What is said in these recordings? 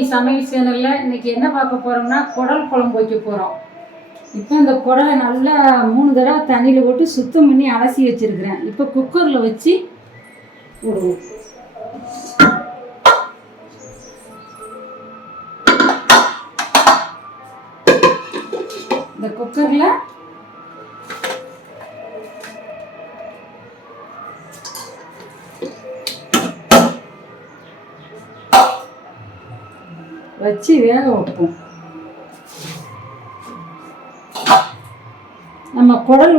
கலைவாணி சமையல் சேனலில் இன்றைக்கி என்ன பார்க்க போகிறோம்னா குடல் குழம்பு வைக்க போகிறோம். இப்போ இந்த குடலை நல்லா 3 தடவை தண்ணியில் போட்டு சுத்தம் பண்ணி அலசி வச்சுருக்கிறேன். இப்போ குக்கரில் வச்சு விடுவோம். இந்த குக்கரில் வச்சு வேக வைப்போம். நம்ம குடல்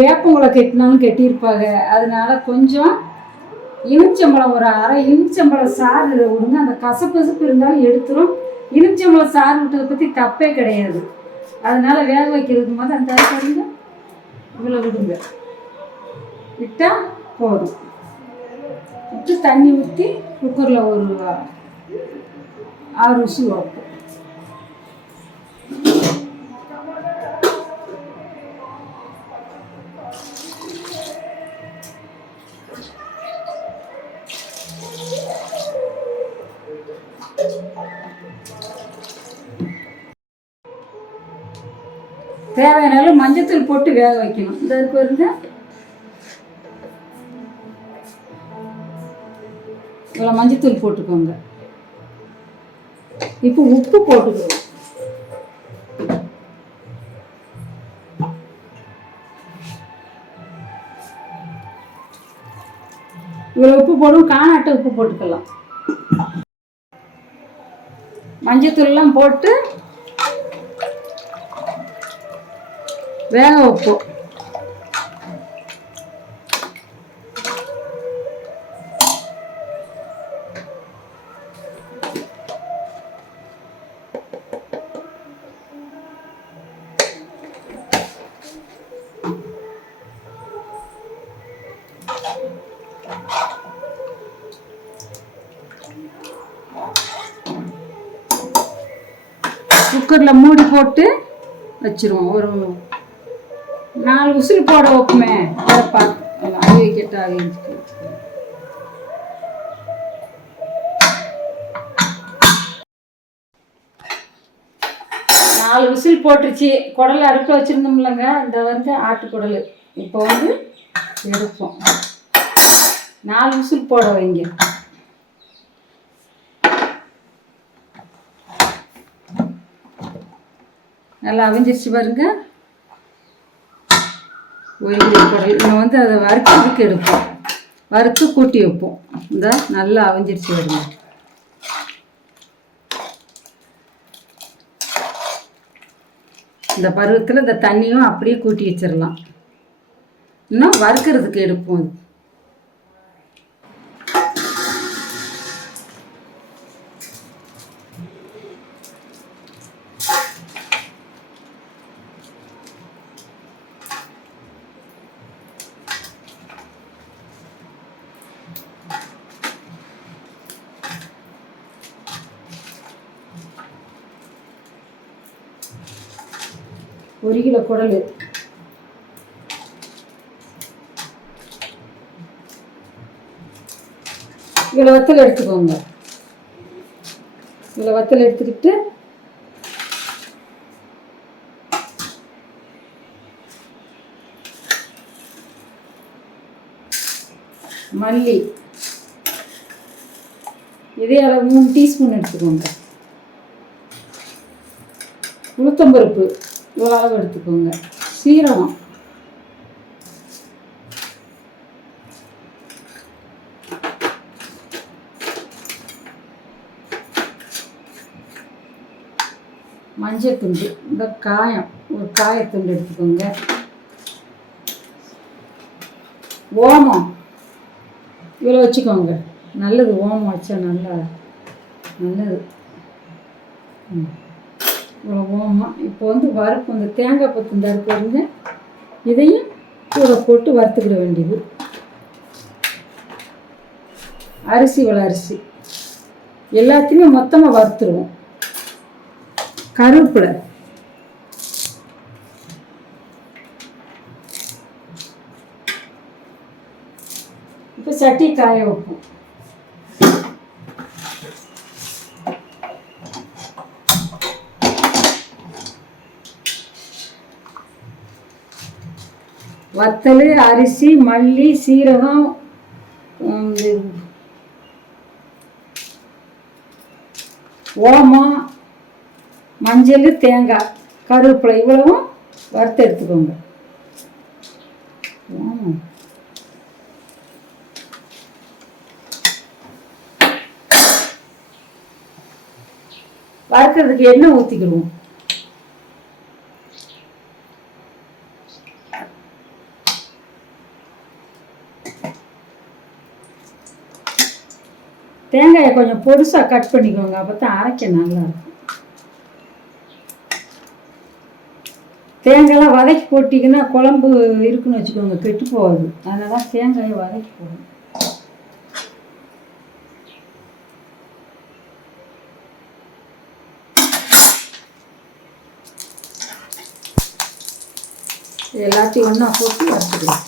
வேப்பங்குளை கெட்டினாலும் கெட்டியிருப்பாங்க. அதனால கொஞ்சம் எலுமிச்சம்பழம், ஒரு அரை எலுமிச்சம்பழம் சாறு விடுங்க. அந்த கசப்பு இருந்தாலும் எடுத்துரும். எலுமிச்சம்பழம் சாறு விட்டதை பற்றி தப்பே கிடையாது. அதனால வேக வைக்கிறதுக்கு போது அந்த பாருங்க இவ்வளோ விடுங்க, விட்டால் போதும். விட்டு தண்ணி ஊற்றி குக்கரில் ஒரு 6 விசில் வைப்போம். தேவையான மஞ்சத்தூள் போட்டு வேக வைக்கணும். இந்த பாருங்க, இவ்வளோ மஞ்சத்தூள் போட்டுக்கோங்க. இப்போ உப்பு போட்டுக்குவோம். இவ்வளோ உப்பு போடும். காணாட்ட உப்பு போட்டுக்கலாம். மஞ்சத்தூள்லாம் போட்டு வேக வைப்போம். குக்கரில் மூடி போட்டு வச்சிருவோம். ஒரு 4 விசில் போட வைப்போமே. அதை பார்த்து அவி வைக்கட்டாக 4 விசில் போட்டுருச்சு. குடலை அடுப்பில் வச்சுருந்தோம்லங்க. இந்த ஆட்டுக்குடல் இப்போ எடுப்போம். 4 விசில் போட வைங்க. நல்லா அவிஞ்சிருச்சு பாருங்க. ஒரு குடல் நம்ம அதை வறுக்கிறதுக்கு எடுப்போம். வறுத்து கூட்டி வைப்போம். இந்த நல்லா அவிஞ்சிருச்சு பாருங்க. இந்த பருவத்தில் இந்த தண்ணியும் அப்படியே கூட்டி வச்சிடலாம். இன்னும் வறுக்கிறதுக்கு எடுப்போம். ஒரு கிலோ குடல் இவ்வளோ வத்தல் எடுத்துக்கோங்க. இவ்வளோ வத்தல் எடுத்துக்கிட்டு மல்லி இதே அளவு 3 டீஸ்பூன் எடுத்துக்கோங்க. உளுத்தம்பருப்பு இவ்வளோ அளவு எடுத்துக்கோங்க. சீரகம் மஞ்சத்துண்டு, இந்த காயம் ஒரு காயத்துண்டு எடுத்துக்கோங்க. ஓமம் இவ்வளோ வச்சுக்கோங்க. நல்லது, ஓமம் வச்சா நல்லது. இவ்வளோ ஓமம். இப்போ வறுப்பு இந்த தேங்காய் பத்து இந்த பாருங்க. இதையும் கூட போட்டு வறுத்துக்கிட வேண்டியது. அரிசி இவ்வளோ அரிசி எல்லாத்தையுமே மொத்தமாக வறுத்துருவோம். கருவேப்பிலை இப்போ சட்டி காய வைப்போம். வத்தல், அரிசி, மல்லி, சீரகம், ஓமம், மஞ்சள், தேங்காய், கருவேப்பிலை இவ்வளவும் வறுத்து எடுத்துக்கோங்க. வறுக்கிறதுக்கு எண்ணெய் ஊற்றிக்கிடுவோம். தேங்காயை கொஞ்சம் பொடுசாக கட் பண்ணிக்கோங்க, அப்போ தான் அரைக்க நல்லாயிருக்கும். தேங்காயெல்லாம் வதக்கி போட்டிங்கன்னா குழம்பு இருக்குன்னு வச்சுக்கோங்க, கெட்டு போகாது. அதனால தான் தேங்காயை வதக்கி போடணும். எல்லாத்தையும் ஒன்றா போட்டு வச்சுக்கலாம்.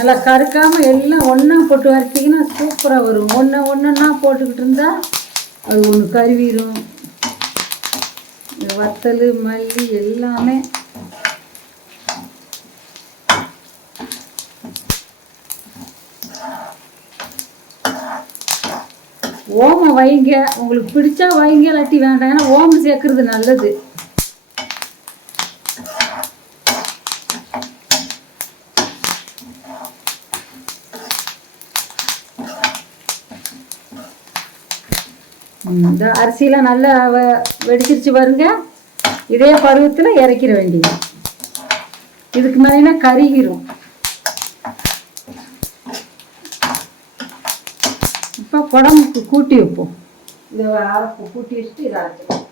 நல்லா கருக்காமல் எல்லாம் ஒன்றா போட்டு வறுத்திங்கன்னா சூப்பராக வரும். ஒன்றா போட்டுக்கிட்டு இருந்தால் அது ஒன்று கருவிடும். வத்தல், மல்லி எல்லாமே ஓமம் வைங்க, உங்களுக்கு பிடிச்சா வைங்க, இல்லாட்டி வேண்டாம். ஏன்னா ஓமம் சேர்க்கறது நல்லது. இந்த அரிசியெலாம் நல்லா வெடிச்சிருச்சு பாருங்க. இதே பருவத்தில் இறக்கிற வேண்டியது. இதுக்கு மேலே கருகிரும். இப்போ குழம்புக்கு கூட்டி வைப்போம். இதை அரைப்பு கூட்டி வச்சுட்டு இதை அரைச்சிடும்.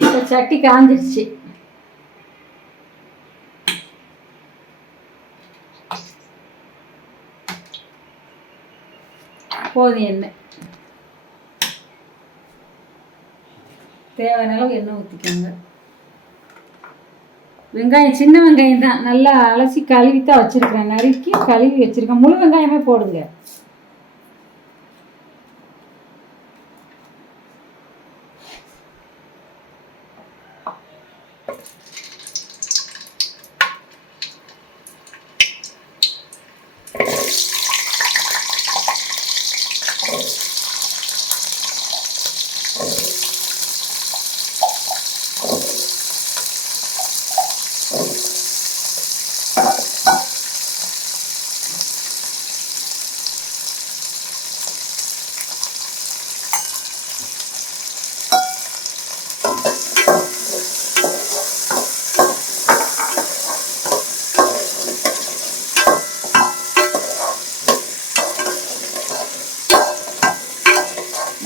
இப்போ சட்டி காஞ்சிருச்சு. போதும் எண்ணெய், தேவையான அளவு எண்ணெய் ஊற்றிக்கோங்க. வெங்காயம் சின்ன வெங்காயம் தான், நல்லா அலசி கழுவித்தான் வச்சுருக்கிறேன். நறுக்கி கழுவி வச்சுருக்கேன். முழு வெங்காயமே போடுங்க.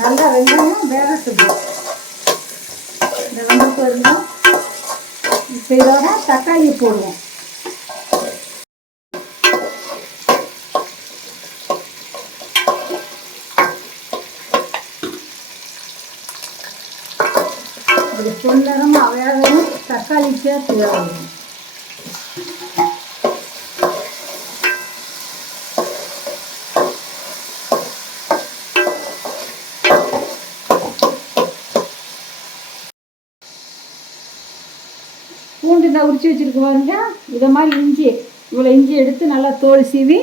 நல்லா வெங்காயம் வேகட்டும். இந்த வெங்காயம் பாருங்க. இப்போ இதோட தக்காளி போடுவோம். ஒரு பொன்னரமாக வேகணும். தக்காளி சேர்த்து வேகணும். பூண்டு இந்த உரிச்சு வச்சுருக்கு பாருங்க. இதை மாதிரி இஞ்சி, இவ்வளோ இஞ்சி எடுத்து நல்லா தோல் சீவி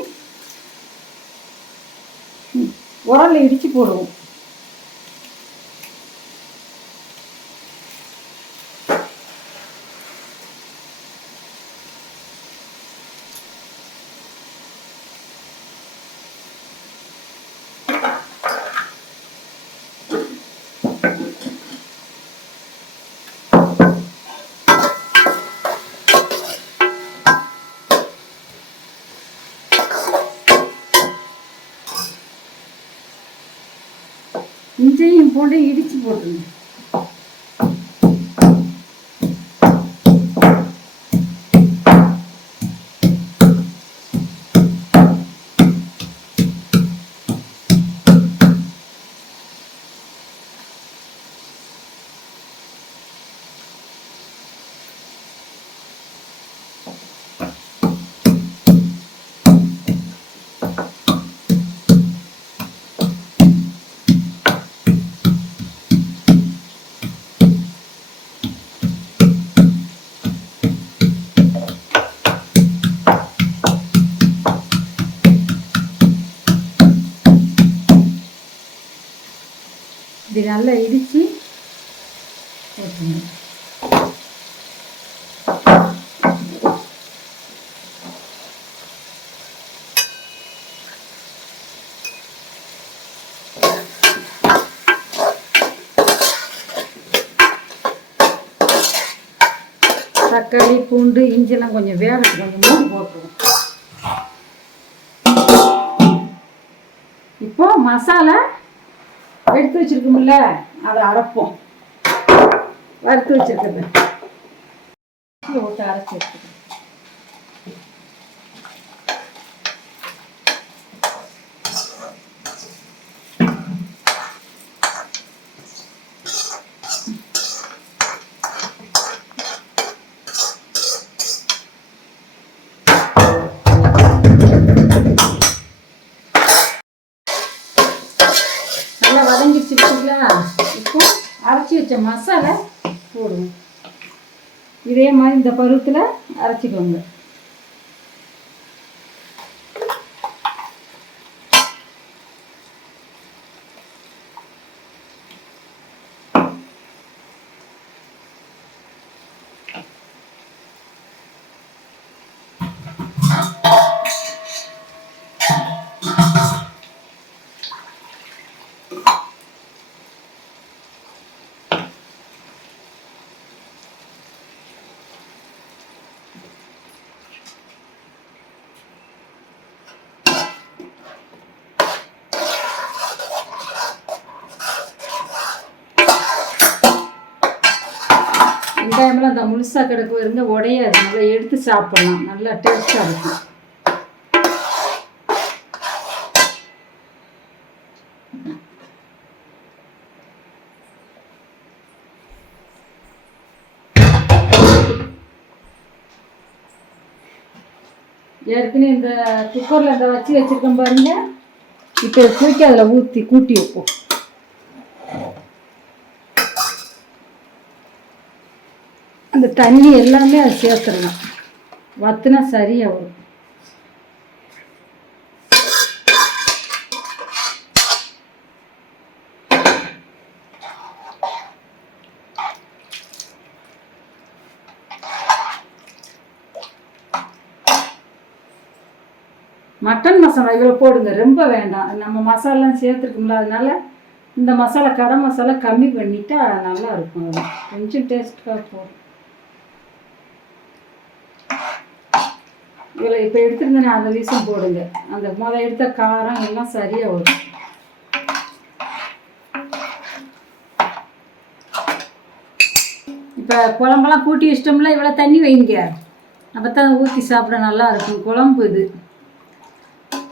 உரலில் இடித்து போடுவோம். இஞ்சியும் பூண்டையும் இடித்து போட்டுருங்க. இது நல்லா இடித்து போட்டுருங்க. தக்காளி பூண்டு இஞ்சிலாம் கொஞ்சம் வேகட்டு, கொஞ்சம் மூடி போட்டுருவோம். இப்போ மசாலா எடுத்து வச்சிருக்கோம்ல, அதை அரைப்போம். வறுத்து வச்சிருக்கிறது போட்டு அரைச்சி எடுத்துக்கணும். நல்லா வதங்கிடுச்சுங்களா? இப்போ அரைச்சி வச்ச மசாலா போடுவோம். இதே மாதிரி இந்த பருவத்தில் அரைச்சிக்கோங்க. வெங்காயமெல்லாம் அந்த முழுசாக கிடக்கு இருங்க, உடையாது. நல்லா எடுத்து சாப்பிடலாம், நல்லா டேஸ்ட்டாக இருக்கும். ஏற்கனவே இந்த குக்கரில் இந்த வச்சு வச்சுருக்கோம் பாருங்க. இப்போ தூக்கி அதில் ஊற்றி கூட்டி வைப்போம். அந்த தண்ணி எல்லாமே அதை சேர்த்துடலாம், வத்துனா சரியாக வரும். மட்டன் மசாலா இவ்வளோ போடுங்க, ரொம்ப வேண்டாம். நம்ம மசாலாம் சேர்த்துருக்கோம்ல, அதனால இந்த மசாலா கடை மசாலா கம்மி பண்ணிட்டா நல்லா இருக்கும். அது கொஞ்சம் டேஸ்ட்டாக போடும். இவ்வளோ இப்போ எடுத்துருந்தேன், அந்த விஷம் போடுங்க. அந்த எடுத்த காரம் எல்லாம் சரியாக வரும். இப்போ குழம்பெல்லாம் கூட்டி வச்சிட்டோம்ல, இவ்வளோ தண்ணி வைங்க, அப்போ தான் ஊற்றி சாப்பிட நல்லா இருக்கும். குழம்பு இது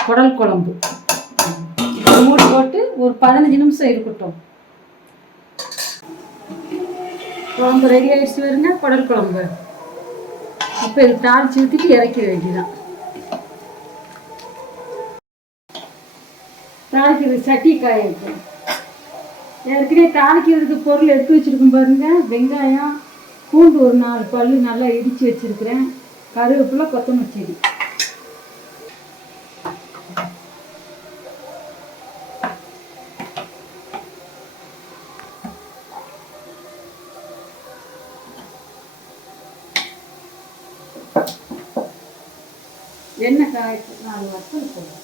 குடல் குழம்பு. மூடி போட்டு ஒரு 15 நிமிஷம் இருக்கட்டும். குழம்பு ரெடி ஆகிடுச்சு வருங்க, குடல் குழம்பு. இப்போ இது தாளிச்சு ஊற்றிட்டு இறக்கிற வேண்டியதான். தாளிக்கிறது சட்டி காய வைக்கும். ஏற்கனவே தாளிக்கிறதுக்கு பொருள் எடுத்து வச்சுருக்கோம் பாருங்க. வெங்காயம், பூண்டு ஒரு 4 பல் நல்லா இடித்து வச்சுருக்கிறேன். கருவேப்பிலை, கொத்தமல்லி செடி. எண்ணெய் காய்ச்சி 4 வத்தல் போடுவோம்.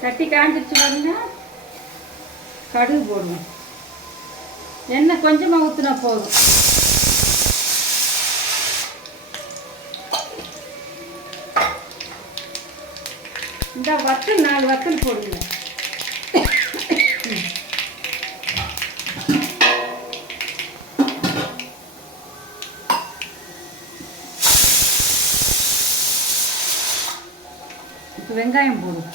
சட்டி காய்ஞ்சிருச்சு பாருங்க. கடுகு போடுவோம். எண்ணெய் கொஞ்சமாக ஊற்றினா போதும். இந்த வத்தல் 4 வத்தல் போடுங்க. இப்போ வெங்காயம் போடுவோம்.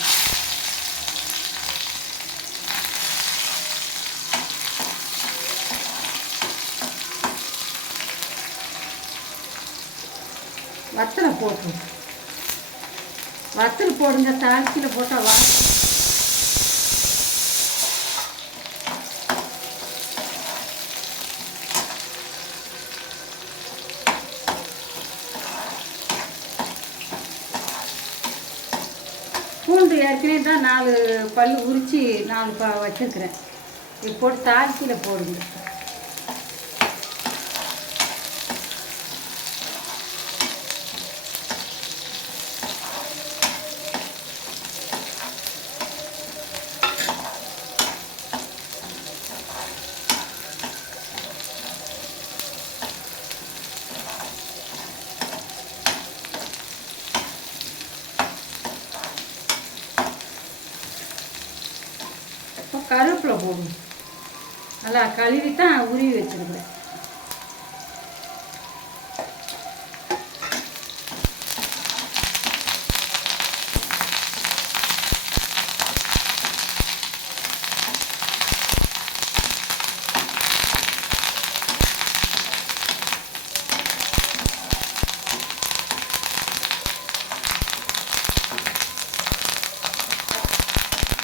வத்தலை போட்டுருவோம். வத்தல் போடுங்க, தாளிச்சியில் போட்டால் பூண்டு ஏற்கனவே தான் 4 பல் உரித்து 4 வச்சுருக்கிறேன். இது போட்டு தாளிக்கையில் போடுங்க. இப்போ கருவேப்பிலை போடணும். நல்லா கழுவி தான் உருவி வச்சுருக்கிறேன்.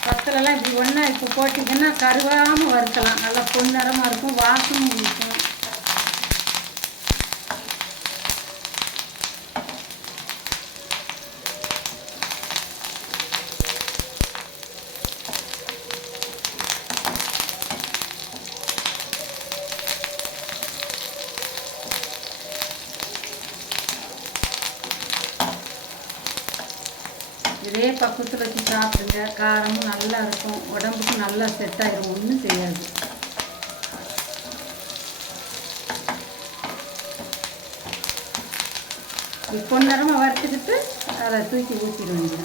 வத்தலெல்லாம் இப்படி ஒன்றா இப்போ போட்டிங்கன்னா கருவாமல் வறுக்கலாம். நல்லா பொன்னிறமாக இருக்கும், வாசமும் இருக்கும். இதே பக்கத்தில் வச்சு சாப்பிடுங்க. காரமும் நல்லா இருக்கும், உடம்புக்கு நல்லா செட் ஆகிடும், ஒன்றும் செய்யாது. இப்போ நேரமாக வறுத்துக்கிட்டு அதை தூக்கி ஊற்றிடுவீங்க.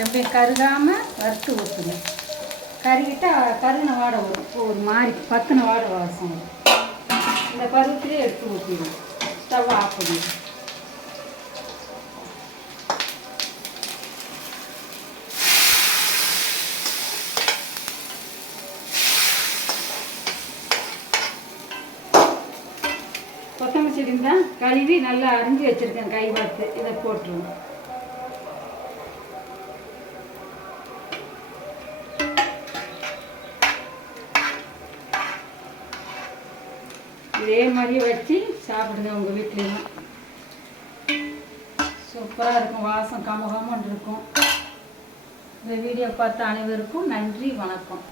எப்படியும் கருகாமல் வறுத்து ஊற்றுங்க. கருகிட்டால் கருகின வாடை வரும், ஒரு மாதிரி பத்தின வாடை வாசம் வரும். இந்த பருவத்திலே எடுத்து ஊற்றிடுவோம். ஸ்டவ் ஆஃப் பண்ணுங்க. கொத்தமல்லி செடி தான் கழுவி நல்லா அரிஞ்சு வச்சுருக்கேன், கை பார்த்து. இதை போட்டுருவோம். இதே மாதிரியே வச்சு சாப்பிடுங்க உங்கள் வீட்லேயும். சூப்பராக இருக்கும், வாசம் கமகமன்னு இருக்கும். இந்த வீடியோ பார்த்த அனைவருக்கும் நன்றி, வணக்கம்.